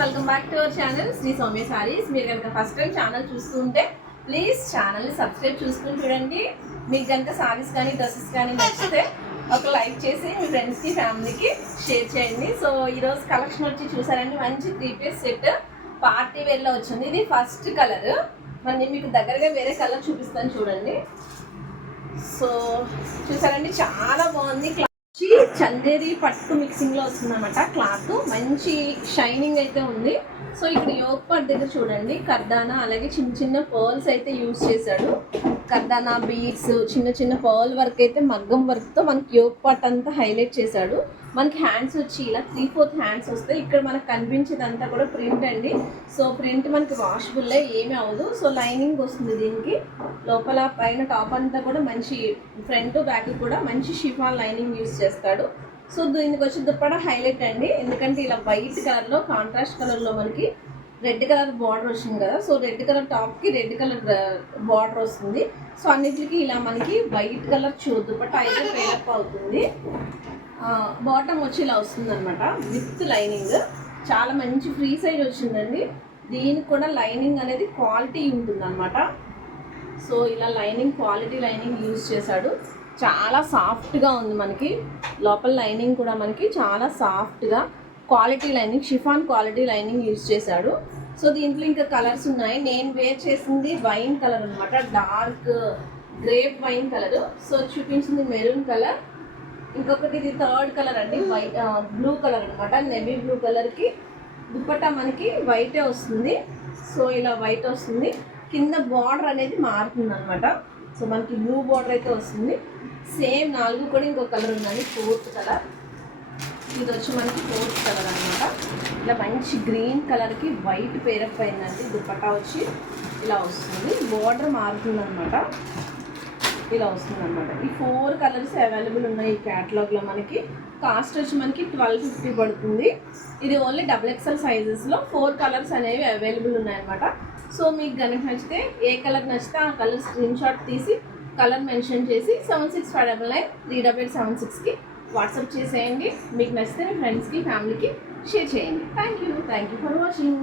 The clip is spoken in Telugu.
Welcome back to our channel Shri Soumya saris. మీరు కనుక ఫస్ట్ టైం ఛానల్ చూస్తుంటే ప్లీజ్ ఛానల్ని సబ్స్క్రైబ్ చూసుకుని చూడండి. మీకు కనుక సారీస్ కానీ డ్రెస్సెస్ కానీ నచ్చితే ఒక లైక్ చేసి మీ ఫ్రెండ్స్కి ఫ్యామిలీకి షేర్ చేయండి. సో ఈరోజు కలెక్షన్ వచ్చి చూసారండి, మంచి 3-piece సెట్ పార్టీ వేర్లో వచ్చింది. ఇది ఫస్ట్ కలర్. మరి మీకు దగ్గరగా వేరే కలర్ చూపిస్తాను చూడండి. సో చూసారండి, చాలా బాగుంది. చందేరి పట్టు మిక్సింగ్ లో వస్తుంది అనమాట. క్లాత్ మంచి షైనింగ్ అయితే ఉంది. సో ఇక్కడ యోగ్ పార్ట్ దగ్గర చూడండి, కర్దానా అలాగే చిన్న చిన్న పర్ల్స్ అయితే యూజ్ చేశాడు. కర్దానా బీడ్స్, చిన్న చిన్న పర్ల్ వర్క్ అయితే మగ్గం వర్క్తో మనకి యోగ్ పార్ట్ అంతా హైలైట్ చేశాడు. మనకి హ్యాండ్స్ వచ్చి ఇలా 3/4 హ్యాండ్స్ వస్తాయి. ఇక్కడ మనకు కనిపించేదంతా కూడా ప్రింట్ అండి. సో ప్రింట్ మనకి వాషబుల్లే, ఏమీ అవ్వదు. సో లైనింగ్ వస్తుంది దీనికి. లోపల పైన టాప్ అంతా కూడా మంచి ఫ్రంట్ బ్యాక్ కూడా మంచి షిఫాన్ లైనింగ్ యూజ్ చేస్తాడు. సో దీనికి వచ్చి దుప్పటా హైలైట్ అండి, ఎందుకంటే ఇలా వైట్ కలర్లో కాంట్రాస్ట్ కలర్లో మనకి రెడ్ కలర్ బార్డర్ వచ్చింది కదా. సో రెడ్ కలర్ టాప్కి రెడ్ కలర్ బార్డర్ వస్తుంది. సో అన్నిటికీ ఇలా మనకి వైట్ కలర్ దుప్పటా అయితే పేరప్ అవుతుంది. బాటమ్ వచ్చి ఇలా వస్తుంది అనమాట విత్ లైనింగ్. చాలా మంచి ఫ్రీ సైజ్ వచ్చిందండి. దీనికి కూడా లైనింగ్ అనేది క్వాలిటీ ఉంటుంది అనమాట. సో ఇలా లైనింగ్ క్వాలిటీ లైనింగ్ యూజ్ చేశాడు. చాలా సాఫ్ట్గా ఉంది మనకి. లోపల లైనింగ్ కూడా మనకి చాలా సాఫ్ట్గా quality lining, chiffon quality lining use చేశాడు. సో దీంట్లో ఇంకా కలర్స్ ఉన్నాయి. నేను వేర్ చేసింది వైన్ కలర్ అనమాట, dark grape wine colour. So చూపించింది మెరూన్ కలర్. ఇంకొకటి ఇది థర్డ్ కలర్ అండి, వైట్ బ్లూ కలర్ అనమాట. నెవీ బ్లూ కలర్కి దుప్పట్టా మనకి వైటే వస్తుంది. సో ఇలా వైట్ వస్తుంది. కింద బార్డర్ అనేది మారుతుంది అనమాట. సో మనకి బ్లూ బార్డర్ అయితే వస్తుంది. సేమ్ 4 కూడా ఇంకో కలర్ ఉందండి, 4th కలర్. ఇది వచ్చి మనకి 4th కలర్ అనమాట. ఇలా మంచి గ్రీన్ కలర్కి వైట్ పేరప్ అయిందండి. దుప్పట్టా వచ్చి ఇలా వస్తుంది, బార్డర్ మారుతుంది అనమాట. ఇలా వస్తుంది అనమాట. ఈ 4 కలర్స్ అవైలబుల్ ఉన్నాయి ఈ క్యాటలాగ్లో. మనకి కాస్ట్ వచ్చి మనకి 1250 పడుతుంది. ఇది ఓన్లీ XXL సైజెస్లో 4 కలర్స్ అనేవి అవైలబుల్ ఉన్నాయన్నమాట. సో మీకు కనుక నచ్చితే ఏ కలర్ నచ్చితే ఆ కలర్ స్క్రీన్ షాట్ తీసి కలర్ మెన్షన్ చేసి 7659938876కి వాట్సాప్ చేసేయండి. మీకు నచ్చితే మీ ఫ్రెండ్స్కి ఫ్యామిలీకి షేర్ చేయండి. Thank you for watching.